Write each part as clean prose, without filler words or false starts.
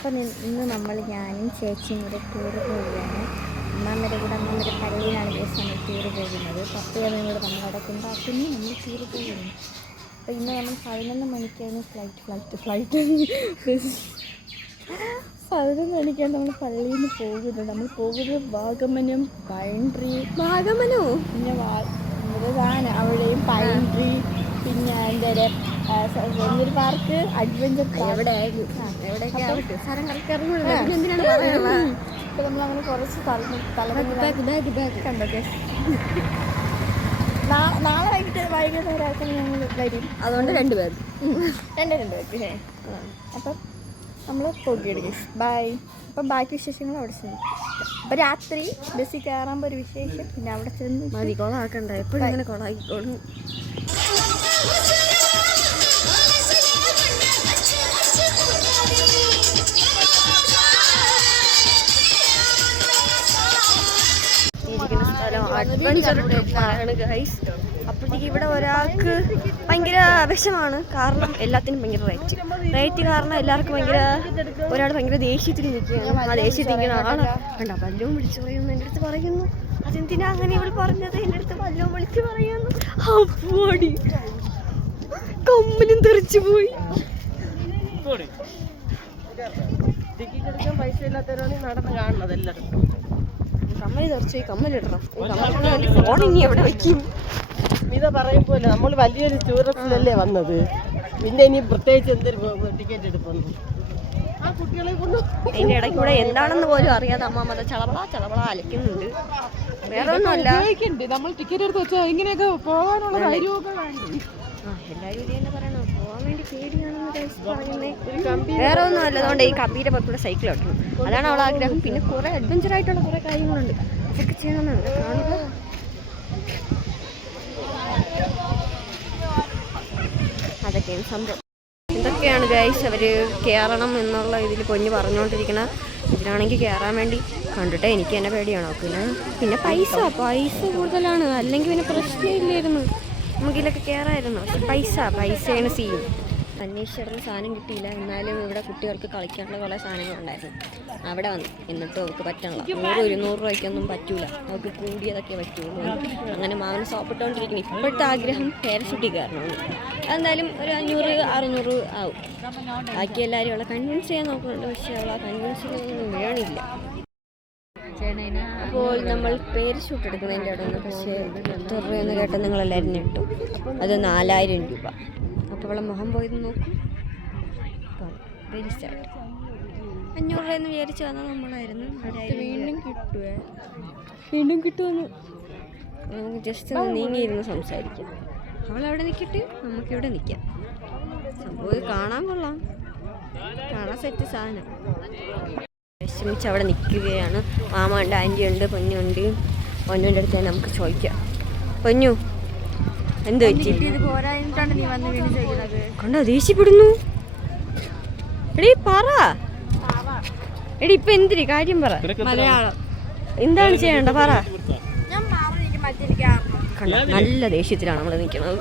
അപ്പം ഇന്ന് ഞാനും ചേച്ചിയും കൂടെ ടൂറ് പോവുകയാണ്. അമ്മാമ്മയുടെ പള്ളിയിലാണ് ദിവസം നമ്മൾ ടൂറ് പോകുന്നത്. 10 മണിയും കൂടെ നമ്മൾ അവിടെ കൊണ്ടാക്കുന്നു. നമ്മൾ ടൂറ് പോകുന്നു. അപ്പോൾ ഇന്ന് നമ്മൾ 11 മണിക്കാണ് ഫ്ലൈറ്റ് 11 മണിക്കാണ് നമ്മൾ പള്ളിയിൽ നിന്ന് പോകുന്നത്. നമ്മൾ പോകുന്നത് വാഗമനും വാഗമനോ പിന്നെ അവിടെയും പൈൻ ട്രീ, പിന്നെ എൻ്റെ ഒരു പാർക്ക് അഡ്വഞ്ചർ ഇപ്പൊ നമ്മളങ്ങനെ കുറച്ച് കണ്ടോ. നാളെ വൈകുന്നേരമായിട്ട് ഞങ്ങൾ വരും. അതുകൊണ്ട് രണ്ട് പേർക്ക് അപ്പം നമ്മൾ പോകുകയാണ്. ബൈ. അപ്പം ബാക്കി വിശേഷങ്ങൾ അവിടെ ചെന്നു. അപ്പം രാത്രി ബസ്സിൽ കയറാൻ ഒരു വിശേഷം, പിന്നെ അവിടെ ചെന്ന് മതി കൊളാക്കണ്ട. എപ്പോഴും ഇങ്ങനെ കൊളാക്കിക്കോളും. അഡ്വഞ്ചർ ട്രിപ്പാണ് ഗൈസ്. അപ്പോഴത്തേക്ക് ഇവിടെ ഒരാൾക്ക് ഭയങ്കര വിഷമാണ്. കാരണം എല്ലാത്തിനും ഭയങ്കര റേറ്റ് കാരണം എല്ലാവർക്കും ഒരാൾ ഭയങ്കര ദേഷ്യത്തിൽ നിൽക്കുകയാണ്. ആ ദേഷ്യത്തിൽ ഇങ്ങനെ ആളെ കണ്ട വല്ലവും വിളിച്ചു പറയുന്നു. എൻ്റെ അടുത്ത് പറയുന്നു അതെന്തിനാ അങ്ങനെ ഇവൾ പറഞ്ഞത്. എൻ്റെ അടുത്ത് വല്ലവും വിളിച്ചു പറയുന്നു. അപ്പോടി കമ്മലും തെറിച്ചു പോയി. ടിക്കറ്റ് എടുക്കാൻ പൈസ ഇല്ലാത്തവരാണ് നടന്ന് കാണുന്നത്. എല്ലാവരും കമ്മല് തെറിച്ചു. കമ്മലിടണം. ഫോണിങ്ങി എവിടെ വയ്ക്കും? സ്മിത പറയുമ്പോലെ നമ്മൾ വലിയൊരു ടൂറിസ്റ്റിലല്ലേ വന്നത്, പിന്നെ ഇനി പ്രത്യേകിച്ച് എന്തൊരു ടിക്കറ്റ് എടുക്കുന്നു. ആ കുട്ടികളെ കൊണ്ട് അതിൻ്റെ ഇടയ്ക്കൂടെ എന്താണെന്ന് പോലും അറിയാതെ അമ്മ ചളവള അലക്കുന്നുണ്ട്. വേറെ ഒന്നുമല്ല, നമ്മൾ ടിക്കറ്റ് എടുത്ത് വെച്ചാൽ ഇങ്ങനെയൊക്കെ പോകാനുള്ള ധൈര്യമൊക്കെ എല്ലാവരും ഇത് തന്നെ പറയണം. പോകാൻ വേണ്ടി പേടിയാണെന്ന് പറയുന്നത്. വേറെ ഒന്നും അല്ല. അതുകൊണ്ട് ഈ കമ്പീരെ പുറത്തൂടെ സൈക്കിൾ ഓട്ടണം, അതാണ് അവളെ ആഗ്രഹം. പിന്നെ കുറേ അഡ്വഞ്ചർ ആയിട്ടുള്ള കുറേ കാര്യങ്ങളുണ്ട്, അതൊക്കെ ചെയ്യണമെന്നുണ്ട്. കാണുക, അതൊക്കെയാണ് സംഭവം. എന്തൊക്കെയാണ് ഗൈസ് അവർ കയറണം എന്നുള്ള ഇതിൽ പൊഞ്ഞ് പറഞ്ഞുകൊണ്ടിരിക്കണം. ഇതിനാണെങ്കിൽ കയറാൻ വേണ്ടി കണ്ടിട്ട് എനിക്ക് തന്നെ പേടിയാണോ. പിന്നെ പൈസ കൂടുതലാണ്. അല്ലെങ്കിൽ പിന്നെ പ്രശ്നമില്ലായിരുന്നു, നമുക്കിതിലൊക്കെ കയറായിരുന്നു. പക്ഷെ പൈസയാണ് സീൻ. അന്വേഷിച്ചിടന്ന് സാധനം കിട്ടിയില്ല. എന്നാലും ഇവിടെ കുട്ടികൾക്ക് കളിക്കാനുള്ള കുറേ സാധനങ്ങളുണ്ടായിരുന്നു. അവിടെ വന്നു. എന്നിട്ട് അവർക്ക് പറ്റണില്ല. 100-200 രൂപയ്ക്കൊന്നും പറ്റൂല. അവർക്ക് കൂടിയതൊക്കെ പറ്റുള്ളൂ. അങ്ങനെ മാവന് സോപ്പിട്ടുകൊണ്ടിരിക്കുന്നു. ഇപ്പോഴത്തെ ആഗ്രഹം പാരഷൂട്ടിൽ കയറണമെന്ന്. എന്തായാലും ഒരു 500-600 ആവും. ബാക്കി എല്ലാവരും അവളെ കൺവിൻസ് ചെയ്യാൻ നോക്കുന്നുണ്ട്. പക്ഷേ അവളെ കൺവിൻസിനൊന്നും വീണില്ല. അപ്പോൾ നമ്മൾ പാരഷൂട്ട് എടുക്കുന്നതിൻ്റെ അവിടെ നിന്ന് പക്ഷേ 100 രൂപയെന്ന് കേട്ടാൽ നിങ്ങളെല്ലാവരും ഞെട്ടും. അത് 4000 രൂപ. അപ്പോൾ അവളെ മുഖം പോയത് നോക്കും. Very sad. 500 രൂപയെന്ന് വിചാരിച്ച് വന്നാൽ നമ്മളായിരുന്നു. വീണ്ടും കിട്ടുമെന്ന് നമുക്ക് ജസ്റ്റ് ഒന്ന് നീങ്ങിയിരുന്ന് സംസാരിക്കാം. അവളവിടെ നിൽക്കട്ടെ, നമുക്കിവിടെ നിൽക്കാം. സംഭവം കാണാൻ കൊള്ളാം, കാണാൻ സെറ്റ് സാധനം. വിഷമിച്ച് അവിടെ നിൽക്കുകയാണ്. മാമ ഉണ്ട്, ആൻറ്റി ഉണ്ട്, പൊന്നുണ്ട്. പൊന്നുൻ്റെ അടുത്ത് തന്നെ നമുക്ക് ചോദിക്കാം. പൊന്നു എന്ത് പറ്റി? കണ്ടോ ദേഷ്യപ്പെടുന്നു. എടീ പറ, എടി ഇപ്പൊ എന്തിരി കാര്യം പറ. മലയാളം എന്താണ് ചെയ്യണ്ട പറ. നല്ല ദേഷ്യത്തിലാണ് നമ്മൾ നിൽക്കുന്നത്.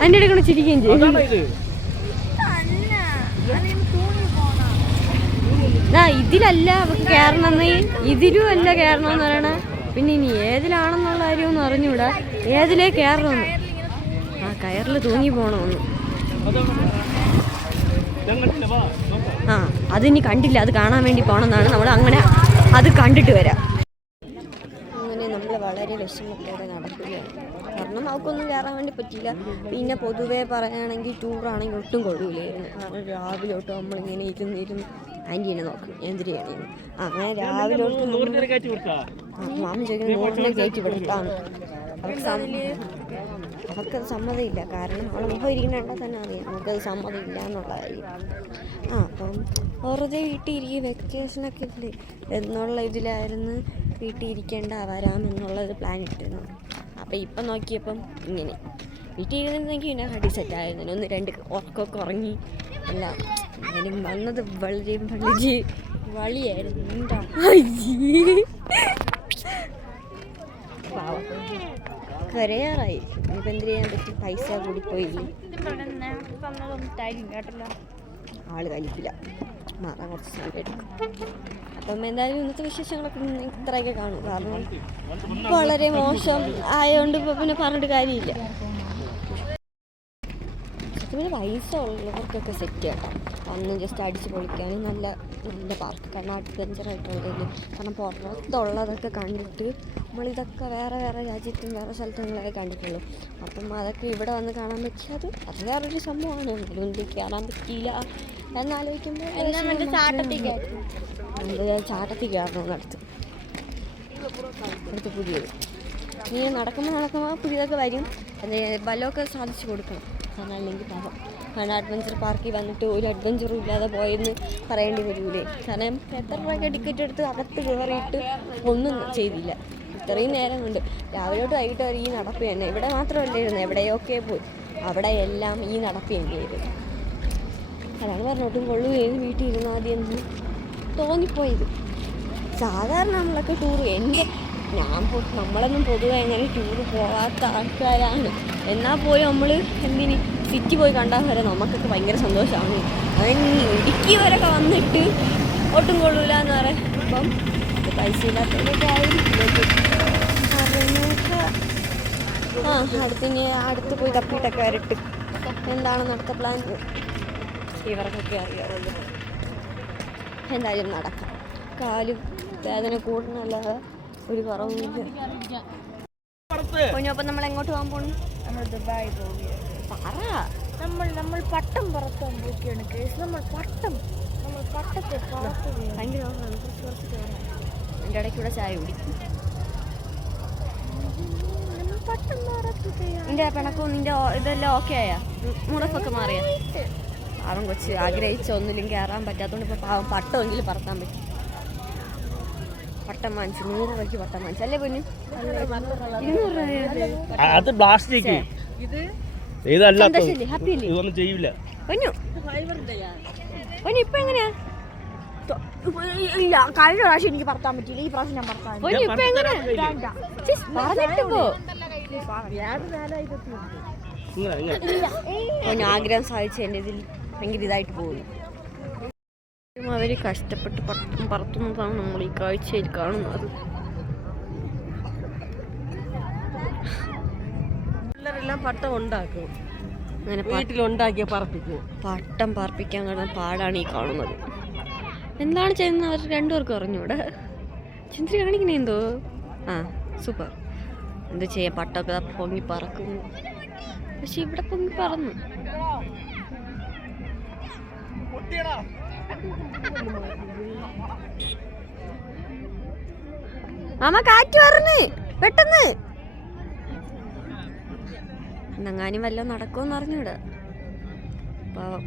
അതിൻ്റെ ഇടയ്ക്ക് ചിരിക്കുകയും ചെയ്യും. ഇതിലല്ല അവർക്ക് കയറണമെന്ന്, ഇതിലും അല്ല കയറണമെന്ന് പറയണ. പിന്നെ ഇനി ഏതിലാണെന്നുള്ള കാര്യമൊന്നും അറിഞ്ഞൂടാ. ഏതിലേ കയറണമെന്ന്, ആ കയറിൽ തൂങ്ങി പോകണമെന്ന്. അതിനി കണ്ടില്ല, അത് കാണാൻ വേണ്ടി പോകണമെന്നാണ്. നമ്മൾ അങ്ങനെ അത് കണ്ടിട്ട് വരാം. അങ്ങനെ നമ്മൾ വളരെ വിഷമത്തോടെ നടക്കുകയാണ്. കാരണം അവൾക്കൊന്നും കയറാൻ വേണ്ടി പറ്റില്ല. പിന്നെ പൊതുവേ പറയുകയാണെങ്കിൽ ടൂറാണെങ്കിൽ ഒട്ടും കൊള്ളില്ലായിരുന്നു. കാരണം രാവിലെ തൊട്ട് നമ്മളിങ്ങനെ ഇരുന്ന് ആൻറ്റീനെ നോക്കും എന്തിനാണ്. അങ്ങനെ രാവിലെ മാമൻ ചോദിക്കുന്നത് 100 കയറ്റി വിടട്ടാണ്. അവർക്കത് സമ്മതമില്ല. കാരണം അവളെ മുഖം ഇരിക്കുന്നുണ്ടാൽ തന്നെ അറിയാം നമുക്കത് സമ്മതമില്ല എന്നുള്ള കാര്യം. അപ്പം വെറുതെ വീട്ടിൽ വെക്കേഷനൊക്കെ ഇല്ലേ എന്നുള്ള ഇതിലായിരുന്നു വീട്ടിൽ ഇരിക്കേണ്ട വരാമെന്നുള്ളത് പ്ലാൻ ഇട്ടിരുന്നു. അപ്പം ഇപ്പം നോക്കിയപ്പം ഇങ്ങനെ വീട്ടിൽ ഇരുന്നെങ്കിൽ പിന്നെ കടി സെറ്റായിരുന്നു. 1-2 ഉറക്കമൊക്കെ ഉറങ്ങി എല്ലാം. അതിനും വന്നത് വളിയായിരുന്നു. എന്താ കരയാറായി. ഇപ്പം എന്ത് ചെയ്യാൻ പറ്റും, പൈസ കൂടിപ്പോയില്ലേ. ആള് കലിപ്പില്ല, മാറാൻ കുറച്ച് സമയം എടുക്കും. അപ്പം എന്തായാലും ഇന്നത്തെ വിശേഷങ്ങളൊക്കെ ഇത്രയൊക്കെ കാണും. കാരണം വളരെ മോശം ആയതുകൊണ്ട് ഇപ്പോൾ പിന്നെ പറഞ്ഞിട്ട് കാര്യമില്ല. പിന്നെ പൈസ ഉള്ളവർക്കൊക്കെ സെറ്റ് ചെയ്യണം, അന്ന് ജസ്റ്റ് അടിച്ച് പൊളിക്കാനും നല്ല നല്ല പാർക്ക്. കാരണം അഡ്വഞ്ചറായിട്ടുള്ളത്, കാരണം പുറത്തുള്ളതൊക്കെ കണ്ടിട്ട് നമ്മളിതൊക്കെ വേറെ വേറെ രാജ്യത്തും വേറെ സ്ഥലത്തുങ്ങളൊക്കെ കണ്ടിട്ടുള്ളൂ. അപ്പം അതൊക്കെ ഇവിടെ വന്ന് കാണാൻ പറ്റിയത് അത് വേറൊരു സംഭവമാണ്. ഒന്നും കയറാൻ പറ്റിയില്ല എന്നാലോചിക്കുമ്പോൾ ചാട്ടത്തിൽ കയറണമെന്നടുത്ത് അടുത്ത് പുതിയത് നീ നടക്കുമ്പോൾ പുതിയതൊക്കെ വരും. ബലമൊക്കെ സാധിച്ചു കൊടുക്കണം, കാരണം അല്ലെങ്കിൽ പാവം. കാരണം അഡ്വഞ്ചർ പാർക്കിൽ വന്നിട്ട് ഒരു അഡ്വഞ്ചറും ഇല്ലാതെ പോയെന്ന് പറയേണ്ടി വരൂലേ. കാരണം എത്ര രൂപയ്ക്ക് ടിക്കറ്റ് എടുത്ത് അകത്ത് കയറിയിട്ട് ഒന്നും ചെയ്തില്ല. ഇത്രയും നേരം കൊണ്ട് രാവിലെ തൊട്ട് വൈകിട്ട് വരെ ഈ നടപ്പ് തന്നെ. ഇവിടെ മാത്രമല്ലായിരുന്നു, എവിടെയൊക്കെ പോയി അവിടെ എല്ലാം ഈ നടപ്പ് തന്നെയായിരുന്നു. അതാണ് പറഞ്ഞോട്ടും കൊള്ളുകയും വീട്ടിൽ ഇരുന്ന് ആദ്യം തോന്നിപ്പോയത്. സാധാരണ നമ്മളൊക്കെ ടൂറ് നമ്മളൊന്നും പൊതുവെ അങ്ങനെ ടൂറ് പോകാത്ത ആൾക്കാരാണ്. എന്നാൽ പോയി നമ്മൾ എന്തിന് സിറ്റി പോയി കണ്ടാൽ വരെ നമുക്കൊക്കെ ഭയങ്കര സന്തോഷമാണ്. അതിന് ഇടുക്കി വരെയൊക്കെ വന്നിട്ട് ഒട്ടും കൊള്ളൂല എന്ന് പറയാം. അപ്പം പൈസ ഇല്ലാത്തതൊക്കെ അടുത്ത് പോയി തപ്പിയിട്ടൊക്കെ വരട്ട് എന്താണെന്ന് അടുത്ത പ്ലാൻ ഇവർക്കൊക്കെ അറിയാവുള്ളൂ. എന്തായാലും നടക്കാം, കാല് വേദന കൂടുന്നല്ലാതെ ഒരു കുറവുമില്ല. അപ്പം നമ്മൾ എങ്ങോട്ട് പോകാൻ പോണു? നമ്മൾ ദുബായ് പോവുകയാണ്. നമ്മൾ പട്ടം പറത്താൻ പോവുകയാണ് കേസ്. നമ്മൾ പട്ടത്തെ പറത്തുകയാണ്. ഭയങ്കര കുറച്ച് എൻ്റെ ഇടയ്ക്കൂടെ ചായ കുടിക്കും. പട്ടം പറത്തുകയാണ്. നിന്റെ പിണക്കവും നിന്റെ ഇതെല്ലാം ഓക്കെ ആയാ? മുടക്കൊക്കെ മാറിയാ? പാവം കൊച്ച് ആഗ്രഹിച്ചൊന്നിലും കയറാൻ പറ്റാത്തതുകൊണ്ട് ഇപ്പോൾ പാവം പട്ടമെങ്കിലും പറത്താൻ പറ്റും. പട്ടം വാങ്ങിച്ചു, 100 രൂപയ്ക്ക് പട്ടം വാങ്ങിച്ചു അല്ലേ പൊന്നു? 200 രൂപ. അത് പ്ലാസ്റ്റിക്. സന്തോഷല്ലേ? ഹാപ്പി അല്ലേ ഇതൊന്നും ചെയ്യില്ല പൊന്നു? പൊന്നു ഇപ്പൊ എങ്ങനെയാ? കഴിഞ്ഞ പ്രാവശ്യം എനിക്ക് പറത്താൻ പറ്റിയില്ല, ഈ പ്രാവശ്യം ഞാൻ പറത്താൻ. പൊന്നു ഇപ്പൊ എങ്ങനെയാ? പറഞ്ഞിട്ട് പോ. പൊന്നു ആഗ്രഹം സാധിച്ചു എൻ്റെ ഇതിൽ ഭയങ്കര ഇതായിട്ട് പോകുന്നു. അവർ കഷ്ടപ്പെട്ട് പട്ടം പറത്തുന്നതാണ് നമ്മൾ ഈ കാഴ്ചയിൽ കാണുന്നത്. പിള്ളേരെല്ലാം പട്ടം ഉണ്ടാക്കും, അങ്ങനെ വീട്ടിലുണ്ടാക്കിയ പറപ്പിക്കും. പട്ടം പറപ്പിക്കാൻ കാണാൻ പാടാണ് ഈ കാണുന്നത്. എന്താണ് ചെയ്യുന്നത് അവർ രണ്ടുപേർക്കും അറിഞ്ഞൂടെ. ചിന്തി കാണിക്കണേ എന്തോ. ആ സൂപ്പർ. എന്ത് ചെയ്യാം, പട്ടമൊക്കെ പൊങ്ങി പറക്കുന്നു. പക്ഷെ ഇവിടെ പൊങ്ങി പറന്നു. മാമ കാറ്റ് പറഞ്ഞ് പെട്ടെന്ന് എന്നെങ്ങാനും വല്ലതും നടക്കുമെന്ന് അറിഞ്ഞൂടാ. പാവം